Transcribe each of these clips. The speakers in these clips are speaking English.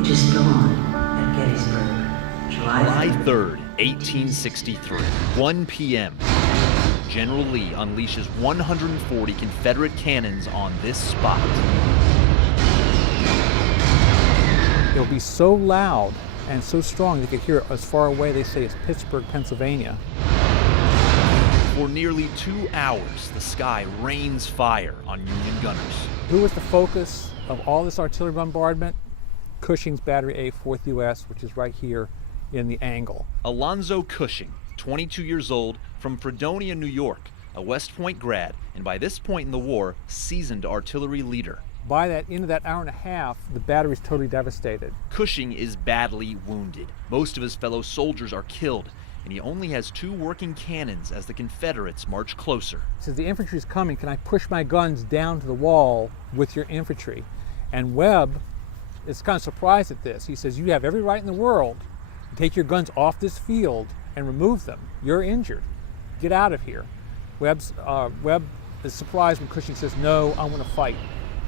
which is dawn at Gettysburg, July 3rd, 1863, 1 p.m. General Lee unleashes 140 Confederate cannons on this spot. It'll be so loud and so strong they could hear it as far away, they say, as Pittsburgh, Pennsylvania. For nearly 2 hours, the sky rains fire on Union gunners. Who was the focus of all this artillery bombardment? Cushing's Battery A, 4th U.S., which is right here in the angle. Alonzo Cushing, 22 years old, from Fredonia, New York, a West Point grad, and by this point in the war, seasoned artillery leader. By that end of that hour and a half, the battery is totally devastated. Cushing is badly wounded. Most of his fellow soldiers are killed, and he only has 2 working cannons as the Confederates march closer. He says, the infantry is coming. Can I push my guns down to the wall with your infantry? And Webb is kind of surprised at this. He says, you have every right in the world to take your guns off this field and remove them. You're injured. Get out of here. Webb is surprised when Cushing says, no, I want to fight.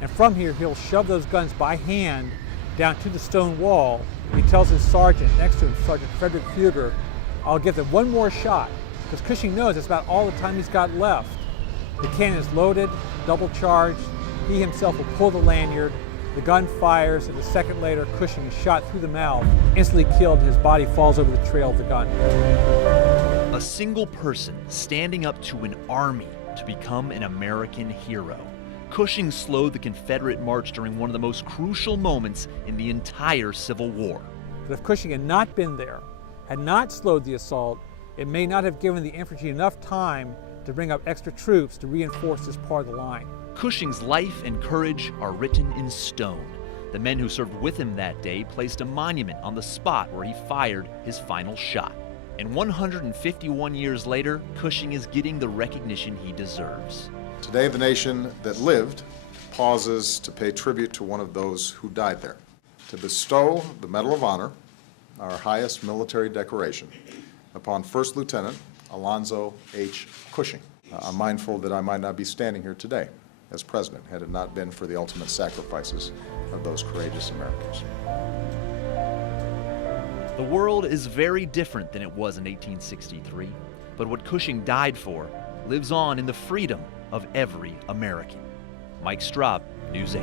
And from here, he'll shove those guns by hand down to the stone wall. He tells his sergeant next to him, Sergeant Frederick Fugger, I'll give them one more shot, because Cushing knows it's about all the time he's got left. The cannon is loaded, double charged. He himself will pull the lanyard. The gun fires, and a second later, Cushing is shot through the mouth, instantly killed. His body falls over the trail of the gun. A single person standing up to an army to become an American hero. Cushing slowed the Confederate march during one of the most crucial moments in the entire Civil War. But if Cushing had not been there, had not slowed the assault, it may not have given the infantry enough time to bring up extra troops to reinforce this part of the line. Cushing's life and courage are written in stone. The men who served with him that day placed a monument on the spot where he fired his final shot. And 151 years later, Cushing is getting the recognition he deserves. Today, the nation that lived pauses to pay tribute to one of those who died there, to bestow the Medal of Honor, our highest military decoration, upon First Lieutenant Alonzo H. Cushing. I'm mindful that I might not be standing here today as president had it not been for the ultimate sacrifices of those courageous Americans. The world is very different than it was in 1863, but what Cushing died for lives on in the freedom of every American. Mike Straub, News 8.